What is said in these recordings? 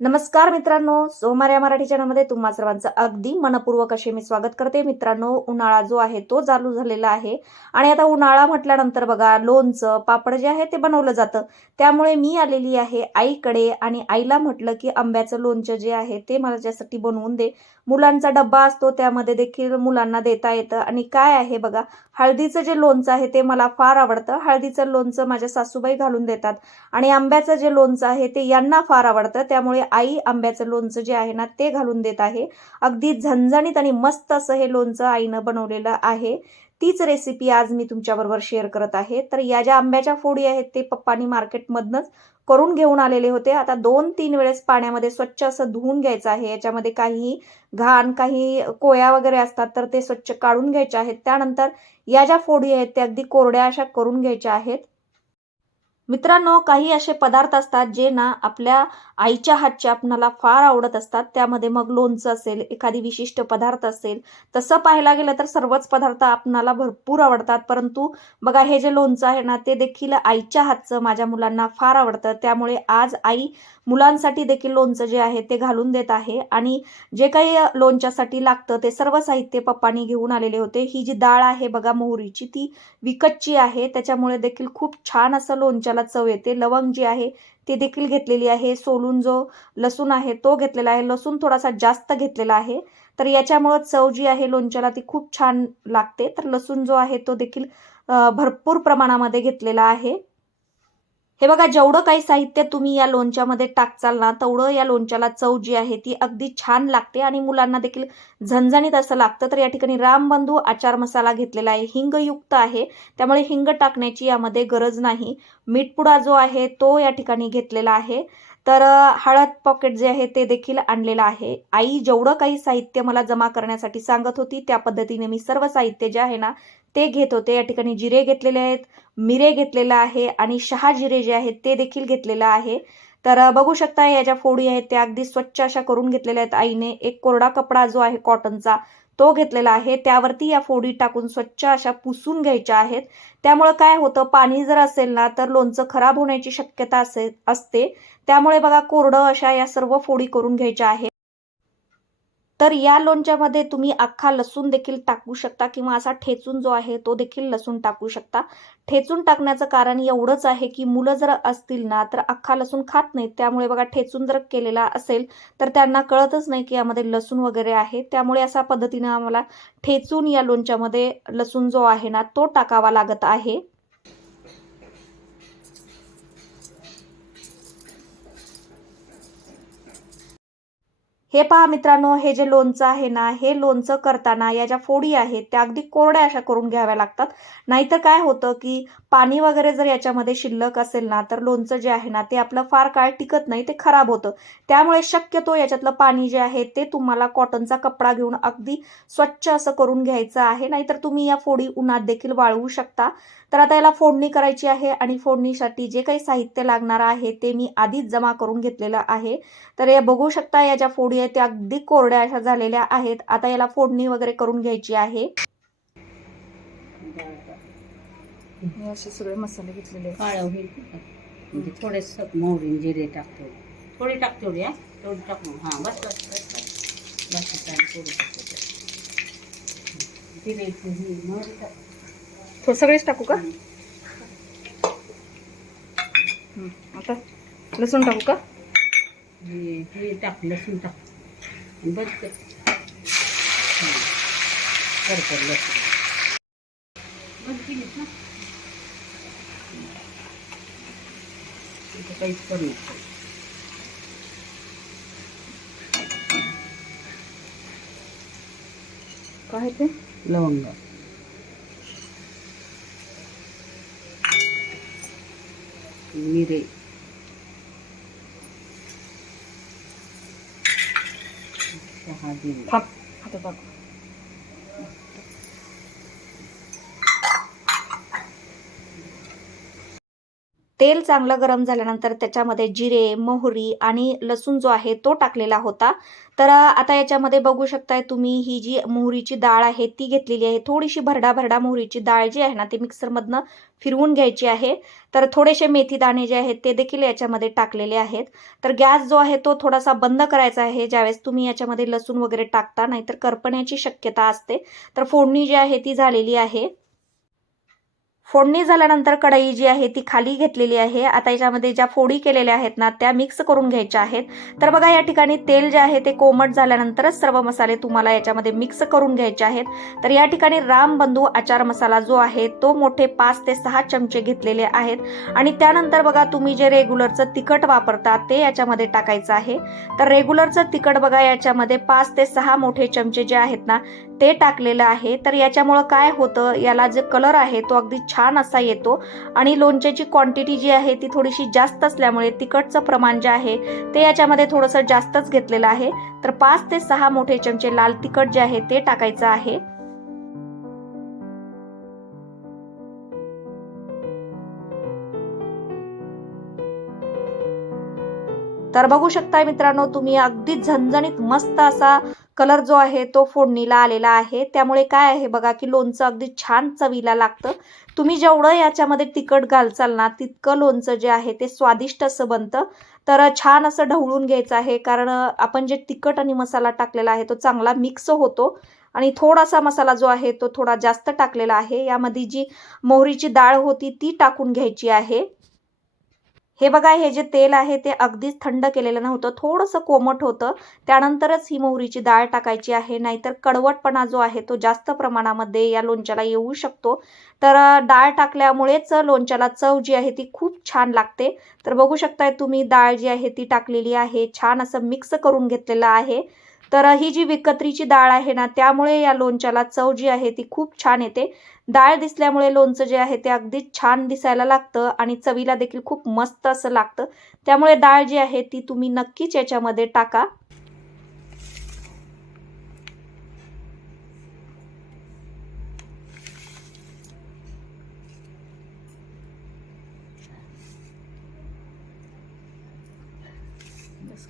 नमस्कार मित्रांनो सोमाऱ्या मराठी चॅनलमध्ये तुम्हा सर्वांचं अगदी मनपूर्वक असे मी स्वागत करते. मित्रांनो उन्हाळा जो आहे तो चालू झालेला आहे. आणि आता उन्हाळा म्हटल्यानंतर बघा लोणचं पापड जे आहे ते बनवलं जातं. त्यामुळे मी आलेली आहे आईकडे आणि आईला म्हटलं की आंब्याचं लोणचं जे आहे ते माझ्यासाठी बनवून दे. मुलांचा डब्बा असतो त्यामध्ये देखील मुलांना देता येतं. आणि काय आहे बघा हळदीचं जे लोणचं आहे ते मला फार आवडतं. हळदीचं लोणचं माझ्या सासूबाई घालून देतात. आणि आंब्याचं जे लोणचं आहे ते यांना फार आवडतं. त्यामुळे आई आंब्याचं लोणचं जे आहे ना ते घालून देत आहे. अगदी झणझणीत आणि मस्त असं हे लोणचं आईनं बनवलेलं आहे. तीच रेसिपी आज मी तुमच्याबरोबर शेअर करत आहे. तर या ज्या आंब्याच्या फोडी आहेत ते पप्पानी मार्केटमधनंच करून घेऊन आलेले होते. आता दोन तीन वेळेस पाण्यामध्ये स्वच्छ असं धुवून घ्यायचं आहे. याच्यामध्ये काही घाण काही कोया वगैरे असतात तर ते स्वच्छ काढून घ्यायचे आहेत. त्यानंतर या ज्या फोडी आहेत त्या अगदी कोरड्या अशा करून घ्यायच्या आहेत. मित्रांनो काही असे पदार्थ असतात जे ना आपल्या आईच्या हातचे आपणाला फार आवडत असतात. त्यामध्ये मग लोणचं असेल एखादी विशिष्ट पदार्थ असेल. तसं पाहायला गेलं तर सर्वच पदार्थ आपणाला भरपूर आवडतात. परंतु बघा हे जे लोणचं आहे ना ते देखील आईच्या हातचं माझ्या मुलांना फार आवडतं. त्यामुळे आज आई मुलांसाठी देखील लोणचं जे आहे ते घालून देत आहे. आणि जे काही लोणच्यासाठी लागतं ते सर्व साहित्य पप्पानी घेऊन आलेले होते. ही जी डाळ आहे बघा मोहरीची ती विकतची आहे. त्याच्यामुळे देखील खूप छान असं लोणच्याला चव येते. लवंग जी आहे ती देखील घेतलेली आहे. सोलून जो लसूण आहे तो घेतलेला आहे. लसूण थोडासा जास्त घेतलेला आहे. तर याच्यामुळं चव जी आहे लोणच्याला ती खूप छान लागते. तर लसूण जो आहे तो देखील भरपूर प्रमाणामध्ये घेतलेला आहे. हे बघा जेवढं काही साहित्य तुम्ही या लोणच्यामध्ये टाकचाल ना तेवढं या लोणच्याला चव जी आहे ती अगदी छान लागते आणि मुलांना देखील झणझणीत असं लागतं. तर या ठिकाणी रामबंधू आचार मसाला घेतलेला आहे हिंगयुक्त आहे. त्यामुळे हिंग टाकण्याची यामध्ये गरज नाही. मीठपुडा जो आहे तो या ठिकाणी घेतलेला आहे. तर हळद पॉकेट जे आहे ते देखील आणलेलं आहे. आई जेवढं काही साहित्य मला जमा करण्यासाठी सांगत होती त्या पद्धतीने मी सर्व साहित्य जे आहे ना ते घेत होते. या ठिकाणी जिरे घेतलेले आहेत मिरे घेतलेलं आहे आणि शहा जिरे जे आहेत ते देखील घेतलेलं आहे. तर बघू शकता या ज्या फोडी आहेत त्या अगदी स्वच्छ अशा करून घेतलेल्या आहेत आईने. एक कोरडा कपडा जो आहे कॉटनचा तो घेतलेला आहे. त्यावरती या फोडी टाकून स्वच्छ अशा पुसून घ्यायच्या आहेत. त्यामुळे काय होतं पाणी जर असेल ना तर लोणचं खराब होण्याची शक्यता असे असते. त्यामुळे बघा कोरडं अशा या सर्व फोडी करून घ्यायच्या आहेत. तर या लोणच्यामध्ये तुम्ही अख्खा लसूण देखील टाकू शकता किंवा असा ठेचून जो आहे तो देखील लसूण टाकू शकता. ठेचून टाकण्याचं कारण एवढंच आहे की मुलं जर असतील ना तर अख्खा लसूण खात नाहीत. त्यामुळे बघा ठेचून जर केलेला असेल तर त्यांना कळतच नाही की यामध्ये लसूण वगैरे आहे. त्यामुळे अशा पद्धतीनं आम्हाला ठेचून या लोणच्यामध्ये लसूण जो आहे ना तो टाकावा लागत आहे. हे पहा मित्रांनो हे जे लोणचं आहे ना हे लोणचं करताना या ज्या फोडी आहेत त्या अगदी कोरड्या अशा करून घ्याव्या लागतात. नाहीतर काय होतं की पाणी वगैरे जर याच्यामध्ये शिल्लक असेल ना तर लोणचं जे आहे ना ते आपलं फार काळ टिकत नाही ते खराब होतं. त्यामुळे शक्यतो याच्यातलं पाणी जे आहे ते तुम्हाला कॉटनचा कपडा घेऊन अगदी स्वच्छ असं करून घ्यायचं आहे. नाहीतर तुम्ही या फोडी उन्हात देखील वाळवू शकता. तर आता याला फोडणी करायची आहे आणि फोडणीसाठी जे काही साहित्य लागणार आहे ते मी आधीच जमा करून घेतलेलं आहे. तर हे बघू शकता या ज्या फोडी आहेत त्या अगदी कोरड्या अशा झालेल्या आहेत. आता याला फोडणी वगैरे करून घ्यायची आहे. मी असे सगळे मसाले घेतलेले काळं होईल म्हणजे थोडेस मोहरी जिरे टाकतो. थोडी टाकतो रे थोडी टाकू हां बस बस बस बस. बस काय थोडी टाकतो. जिरे ही मोहरी टाक थोडं सगळेच टाकू का? हं, आता लसूण टाकू का? हे हे टाक लसूण टाक. आणि बस हां. कर लसूण. बंद केलीस ना इथं काहीच करू नको काय ते लवंग मिरे सहा जिरे थांब आता टाकू तेल चांगलं गरम झाल्यानंतर त्याच्यामध्ये जिरे मोहरी आणि लसूण जो आहे तो टाकलेला होता. तर आता याच्यामध्ये बघू शकताय तुम्ही ही जी मोहरीची डाळ आहे ती घेतलेली आहे. थोडीशी भरडा भरडा मोहरीची डाळ जी आहे ना ती मिक्सरमधनं फिरवून घ्यायची आहे. तर थोडेसे मेथी दाणे जे आहेत ते देखील याच्यामध्ये टाकलेले आहेत. तर गॅस जो आहे तो थोडासा बंद करायचा आहे. ज्यावेळेस तुम्ही याच्यामध्ये लसूण वगैरे टाकता नाहीतर करपण्याची शक्यता असते. तर फोडणी जी आहे ती झालेली आहे. फोडणी झाल्यानंतर कढई जी आहे ती खाली घेतलेली आहे. आता याच्यामध्ये ज्या फोडी केलेल्या आहेत ना त्या मिक्स करून घ्यायच्या आहेत. तर बघा या ठिकाणी तेल जे आहे ते कोमट झाल्यानंतरच सर्व मसाले तुम्हाला याच्यामध्ये मिक्स करून घ्यायचे आहेत. तर या ठिकाणी रामबंधू आचार मसाला जो आहे तो मोठे पाच ते सहा चमचे घेतलेले आहेत. आणि त्यानंतर बघा तुम्ही जे रेग्युलरचं तिखट वापरता ते याच्यामध्ये टाकायचं आहे. तर रेग्युलरचं तिखट बघा याच्यामध्ये पाच ते सहा मोठे चमचे जे आहेत ना ते टाकलेलं आहे. तर याच्यामुळं काय होतं याला जे कलर आहे तो अगदी छान छान असा येतो. आणि लोणच्याची क्वांटिटी जी आहे ती थोडीशी जास्त असल्यामुळे तिखटचं प्रमाण जे आहे ते याच्यामध्ये थोडंसं जास्तच घेतलेलं आहे. तर पाच ते सहा मोठे चमचे लाल तिखट जे आहे ते टाकायचं आहे. तर बघू शकताय मित्रांनो तुम्ही अगदी झणझणीत मस्त असा कलर जो आहे तो फोडणीला आलेला आहे. त्यामुळे काय आहे बघा की लोणचं अगदी छान चवीला लागतं. तुम्ही जेवढं याच्यामध्ये तिखट घालचाल ना तितकं लोणचं जे आहे ते स्वादिष्ट असं बनतं. तर छान असं ढवळून घ्यायचं आहे. कारण आपण जे तिखट आणि मसाला टाकलेला आहे तो चांगला मिक्स होतो. आणि थोडासा मसाला जो आहे तो थोडा जास्त टाकलेला आहे. यामध्ये जी मोहरीची डाळ होती ती टाकून घ्यायची आहे. हे बघा हे जे तेल आहे ते अगदीच थंड केलेलं नव्हतं. थोडंसं कोमट होतं. त्यानंतरच ही मोहरीची डाळ टाकायची आहे. नाहीतर कडवटपणा जो आहे तो जास्त प्रमाणामध्ये या लोणच्याला येऊ शकतो. तर डाळ टाकल्यामुळेच लोणच्याला चव जी आहे ती खूप छान लागते. तर बघू शकताय तुम्ही डाळ जी आहे ती टाकलेली आहे. छान असं मिक्स करून घेतलेलं आहे. तर ही जी विकत्रीची डाळ आहे ना त्यामुळे या लोणच्याला चव जी आहे ती खूप छान येते. डाळ दिसल्यामुळे लोणचं जे आहे ते अगदीच छान दिसायला लागतं आणि चवीला देखील खूप मस्त असं लागतं. त्यामुळे डाळ जी आहे ती तुम्ही नक्कीच याच्यामध्ये टाका. बस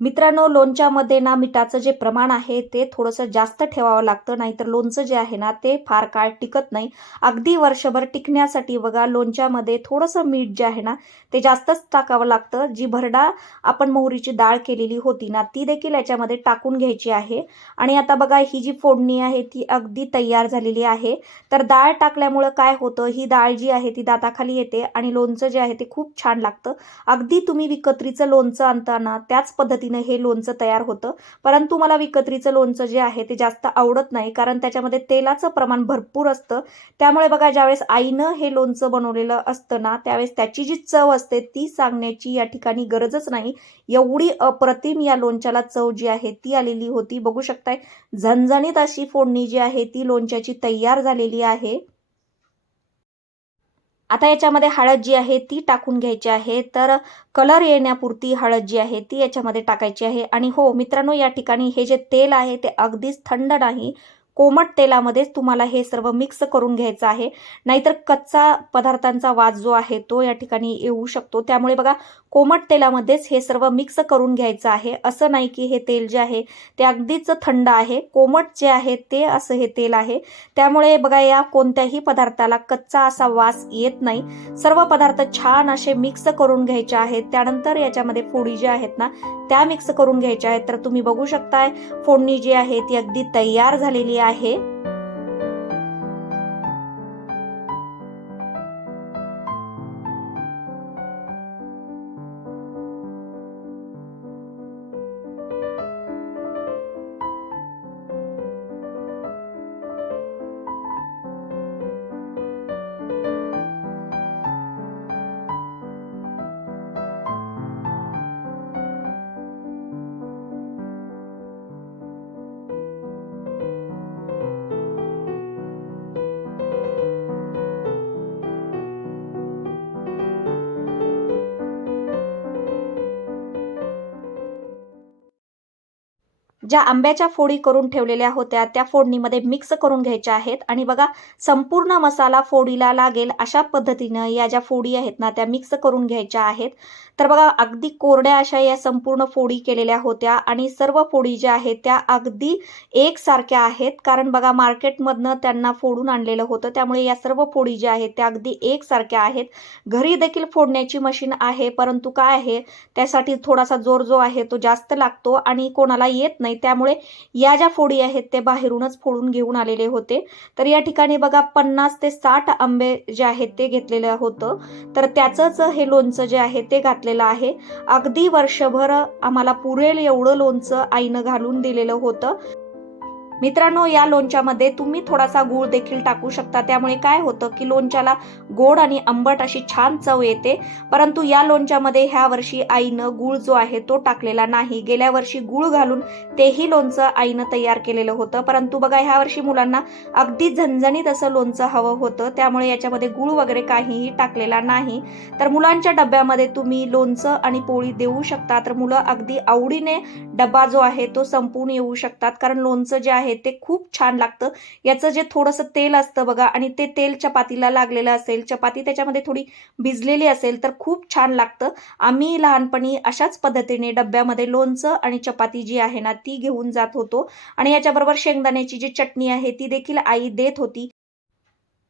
मित्रांनो लोणच्यामध्ये ना मिठाचं जे प्रमाण आहे ते थोडंसं जास्त ठेवावं लागतं नाहीतर लोणचं जे आहे ना ते फार काळ टिकत नाही. अगदी वर्षभर टिकण्यासाठी बघा लोणच्यामध्ये थोडंसं मीठ जे आहे ना ते जास्तच टाकावं लागतं. जी भरडा आपण मोहरीची डाळ केलेली होती ना ती देखील याच्यामध्ये टाकून घ्यायची आहे. आणि आता बघा ही जी फोडणी आहे ती अगदी तयार झालेली आहे. तर डाळ टाकल्यामुळं काय होतं ही डाळ जी आहे ती दाताखाली येते आणि लोणचं जे आहे ते खूप छान लागतं. अगदी तुम्ही विकत्रीचं लोणचं आणताना त्याच पद्धतीने हे लोणचं तयार होतं. परंतु मला विकत्रीचं लोणचं जे आहे ते जास्त आवडत नाही कारण त्याच्यामध्ये तेलाचं प्रमाण भरपूर असतं. त्यामुळे बघा ज्यावेळेस आईनं हे लोणचं बनवलेलं असतं ना त्यावेळेस त्याची जी चव असते ती सांगण्याची या ठिकाणी गरजच नाही. एवढी अप्रतिम या लोणच्याला चव जी आहे ती आलेली होती. बघू शकताय झणझणीत अशी फोडणी जी आहे ती लोणच्याची तयार झालेली आहे. आता याच्यामध्ये हळद जी आहे ती टाकून घ्यायची आहे. तर कलर येण्यापुरती हळद जी आहे ती याच्यामध्ये टाकायची आहे. आणि हो मित्रांनो या ठिकाणी हे जे तेल आहे ते अगदीच थंड नाही. कोमट तेलामध्येच तुम्हाला हे सर्व मिक्स करून घ्यायचं आहे. नाहीतर कच्चा पदार्थांचा वास जो आहे तो या ठिकाणी येऊ शकतो. त्यामुळे बघा कोमट तेलामध्येच हे सर्व मिक्स करून घ्यायचं आहे. असं नाही की हे तेल जे आहे ते अगदीच थंड आहे. कोमट जे आहे ते असं हे तेल आहे. त्यामुळे बघा या कोणत्याही पदार्थाला कच्चा असा वास येत नाही. सर्व पदार्थ छान असे मिक्स करून घ्यायचे आहेत. त्यानंतर याच्यामध्ये फोडी ज्या आहेत ना त्या मिक्स करून घ्यायच्या आहेत. तर तुम्ही बघू शकताय फोडणी जी आहे ती अगदी तयार झालेली आहे. आहे. ज्या आंब्याच्या फोडी करून ठेवलेल्या होत्या त्या फोडणीमध्ये मिक्स करून घ्यायच्या आहेत. आणि बघा संपूर्ण मसाला फोडीला लागेल अशा पद्धतीनं या ज्या फोडी आहेत ना त्या मिक्स करून घ्यायच्या आहेत. तर बघा अगदी कोरड्या अशा या संपूर्ण फोडी केलेल्या होत्या. आणि सर्व फोडी ज्या आहेत त्या अगदी एकसारख्या आहेत. कारण बघा मार्केटमधनं त्यांना फोडून आणलेलं होतं. त्यामुळे या सर्व फोडी ज्या आहेत त्या अगदी एकसारख्या आहेत. घरी देखील फोडण्याची मशीन आहे परंतु काय आहे त्यासाठी थोडासा जोर जो आहे तो जास्त लागतो. आणि कोणाला येत नाही त्यामुळे या ज्या फोडी आहेत ते बाहेरूनच फोडून घेऊन आलेले होते. तर या ठिकाणी बघा पन्नास ते साठ आंबे जे आहेत ते घेतलेलं होतं. तर त्याचंच हे लोणचं जे आहे ते घातलेलं आहे. अगदी वर्षभर आम्हाला पुरेल एवढं लोणचं आईनं घालून दिलेलं होतं. मित्रांनो या लोणच्यामध्ये तुम्ही थोडासा गूळ देखील टाकू शकता. त्यामुळे काय होतं की लोणच्याला गोड आणि आंबट अशी छान चव येते. परंतु या लोणच्यामध्ये ह्या वर्षी आईनं गूळ जो आहे तो टाकलेला नाही. गेल्या वर्षी गूळ घालून तेही लोणचं आईनं तयार केलेलं होतं. परंतु बघा ह्या वर्षी मुलांना अगदी झणझणीत असं लोणचं हवं होतं. त्यामुळे याच्यामध्ये गूळ वगैरे काहीही टाकलेला नाही. तर मुलांच्या डब्यामध्ये तुम्ही लोणचं आणि पोळी देऊ शकता. तर मुलं अगदी आवडीने डबा जो आहे तो संपवून येऊ शकतात. कारण लोणचं जे आहे ते खूप छान लागतं. याचं जे थोडंसं तेल असतं बघा आणि ते तेल चपातीला लागलेलं असेल चपाती त्याच्यामध्ये थोडी भिजलेली असेल तर खूप छान लागतं. आम्ही लहानपणी अशाच पद्धतीने डब्यामध्ये लोणचं आणि चपाती जी आहे ना ती घेऊन जात होतो. आणि याच्याबरोबर शेंगदाण्याची जी चटणी आहे ती देखील आई देत होती.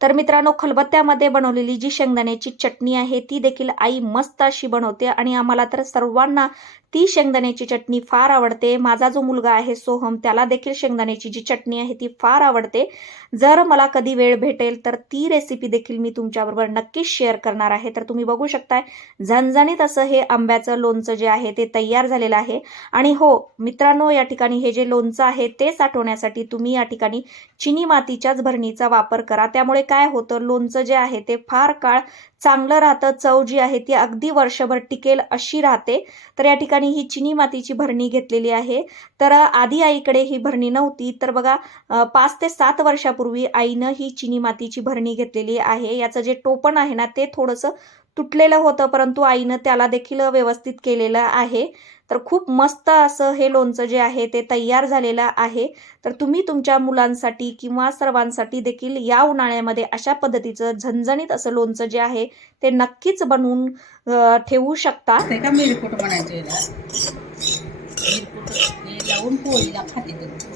तर मित्रांनो खलबत्त्यामध्ये बनवलेली जी शेंगदाण्याची चटणी आहे ती देखील आई मस्त अशी बनवते. आणि आम्हाला तर सर्वांना ती शेंगदाण्याची चटणी फार आवडते. माझा जो मुलगा आहे सोहम त्याला देखील शेंगदाण्याची जी चटणी आहे ती फार आवडते. जर मला कधी वेळ भेटेल तर ती रेसिपी देखील मी तुमच्याबरोबर नक्कीच शेअर करणार आहे. तर तुम्ही बघू शकताय झणझणीत असं हे आंब्याचं लोणचं जे आहे ते तयार झालेलं आहे. आणि हो मित्रांनो या ठिकाणी हे जे लोणचं आहे ते साठवण्यासाठी तुम्ही या ठिकाणी चिनी मातीच्याच भरणीचा वापर करा. त्यामुळे काय होतं लोणचं जे आहे ते फार काळ चांगलं राहतं चव जी आहे ती अगदी वर्षभर टिकेल अशी राहते. तर या ठिकाणी ही चिनी मातीची भरणी घेतलेली आहे. तर आधी आईकडे ही भरणी नव्हती. तर बघा पाच ते सात वर्षापूर्वी आईनं ही चिनी मातीची भरणी घेतलेली आहे. याचं जे टोपण आहे ना ते थोडंसं तुटलेलं होतं परंतु आईनं त्याला देखील व्यवस्थित केलेलं आहे. तर खूप मस्त असं हे लोणचं जे आहे ते तयार झालेलं आहे. तर तुम्ही तुमच्या मुलांसाठी किंवा सर्वांसाठी देखील या उन्हाळ्यामध्ये अशा पद्धतीचं झणझणीत असं लोणचं जे आहे ते नक्कीच बनवून ठेवू शकता. का? मिरकुट म्हणायचं लावून पोळीला खाते ते.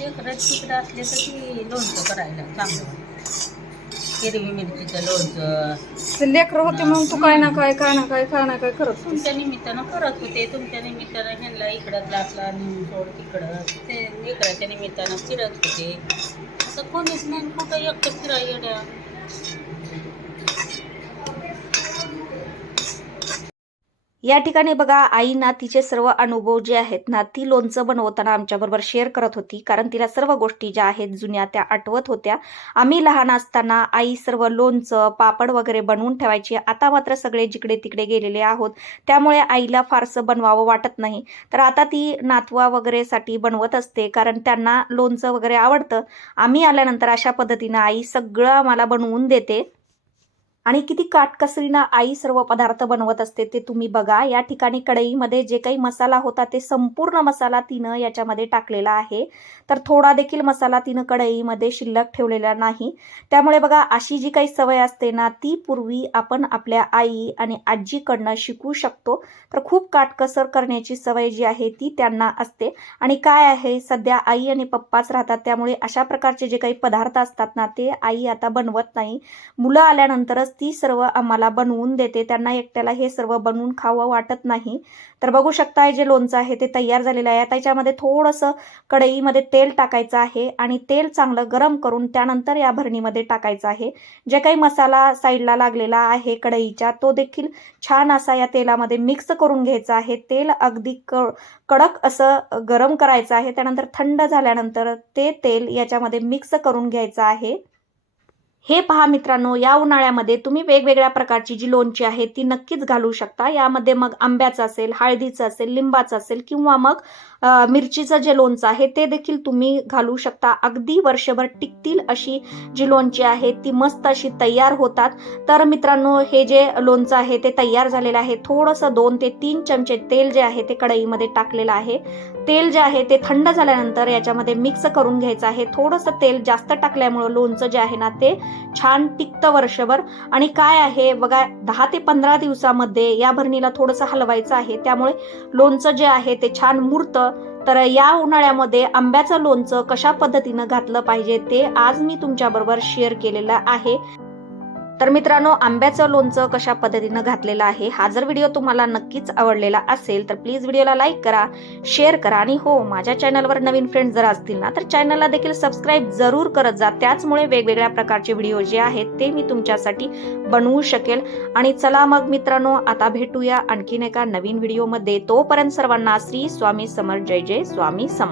इकडं तिकडं असले तर ती लोणचं करायला चांगलं. हिरवी मिरचीचं लोणचं. लेकर होते म्हणून तू काय ना काय काय ना काय काय ना काय करत. तुमच्या निमित्तानं करत होते. तुमच्या निमित्तानं ह्यांना इकडं ग्लासला नेऊन सोड तिकडं. ते लेकराच्या निमित्तानं फिरत होते. असं कोणीच नाही. कुठं एकटं फिराय या ठिकाणी बघा आई नातीचे सर्व अनुभव जे आहेत ना ती लोणचं बनवताना आमच्याबरोबर शेअर करत होती. कारण तिला सर्व गोष्टी ज्या आहेत जुन्या त्या आठवत होत्या. आम्ही लहान असताना आई सर्व लोणचं पापड वगैरे बनवून ठेवायची. आता मात्र सगळे जिकडे तिकडे गेलेले आहोत. त्यामुळे आईला फारसं बनवावं वाटत नाही. तर आता ती नातवा वगैरेसाठी बनवत असते. कारण त्यांना लोणचं वगैरे आवडतं. आम्ही आल्यानंतर अशा पद्धतीनं आई सगळं आम्हाला बनवून देते. आणि किती काटकसरीनं आई सर्व पदार्थ बनवत असते ते तुम्ही बघा. या ठिकाणी कढईमध्ये जे काही मसाला होता ते संपूर्ण मसाला तिनं याच्यामध्ये टाकलेला आहे. तर थोडा देखील मसाला तिनं कढईमध्ये शिल्लक ठेवलेला नाही. त्यामुळे बघा अशी जी काही सवय असते ना ती पूर्वी आपण आपल्या आई आणि आजीकडनं शिकू शकतो. तर खूप काटकसर करण्याची सवय जी आहे ती त्यांना असते. आणि काय आहे सध्या आई आणि पप्पाच राहतात त्यामुळे अशा प्रकारचे जे काही पदार्थ असतात ना ते आई आता बनवत नाही. मुलं आल्यानंतरच ती सर्व आम्हाला बनवून देते. त्यांना एकट्याला हे सर्व बनवून खावं वाटत नाही. तर बघू शकता जे लोणचं आहे ते तयार झालेलं आहे. त्याच्यामध्ये थोडंसं कढईमध्ये तेल टाकायचं आहे आणि तेल चांगलं गरम करून त्यानंतर या भरणीमध्ये टाकायचं आहे. जे काही मसाला साईडला लागलेला आहे कढईच्या तो देखील छान असा या तेलामध्ये मिक्स करून घ्यायचा आहे. तेल अगदी क कडक असं गरम करायचं आहे. त्यानंतर थंड झाल्यानंतर ते तेल याच्यामध्ये मिक्स करून घ्यायचं आहे. हे पहा मित्रांनो या उन्हाळ्यामध्ये तुम्ही वेगवेगळ्या प्रकारची जी लोणची आहे ती नक्कीच घालू शकता. यामध्ये मग आंब्याचं असेल हळदीचं असेल लिंबाचं असेल किंवा मग मिरचीचं जे लोणचं आहे ते देखील तुम्ही घालू शकता. अगदी वर्षभर टिकतील अशी जी लोणची आहे ती मस्त अशी तयार होतात. तर मित्रांनो हे जे लोणचं आहे ते तयार झालेलं आहे. थोडंसं दोन ते तीन चमचे तेल जे आहे ते कढईमध्ये टाकलेलं आहे. तेल जे आहे ते थंड झाल्यानंतर याच्यामध्ये मिक्स करून घ्यायचं आहे. थोडंसं तेल जास्त टाकल्यामुळं लोणचं जे आहे ना ते छान टिकतं वर्षभर. आणि काय आहे बघा दहा ते पंधरा दिवसामध्ये या भरणीला थोडंसं हलवायचं आहे. त्यामुळे लोणचं जे आहे ते छान मुरतं. तर या उन्हाळ्यामध्ये आंब्याचं लोणचं कशा पद्धतीनं घातलं पाहिजे ते आज मी तुमच्याबरोबर शेअर केलेलं आहे. तर मित्रांनो आंब्याचं लोणचं कशा पद्धतीनं घातलेलं आहे हा जर व्हिडिओ तुम्हाला नक्कीच आवडलेला असेल तर प्लीज व्हिडिओला लाईक करा शेअर करा आणि हो माझ्या चॅनलवर नवीन फ्रेंड्स जर असतील ना तर चॅनलला देखील सबस्क्राईब जरूर करत जा. त्याचमुळे वेगवेगळ्या प्रकारचे व्हिडिओ जे आहेत ते मी तुमच्यासाठी बनवू शकेल. आणि चला मग मित्रांनो आता भेटूया आणखीन एका नवीन व्हिडिओमध्ये. तोपर्यंत सर्वांना श्री स्वामी समर जय जय स्वामी समर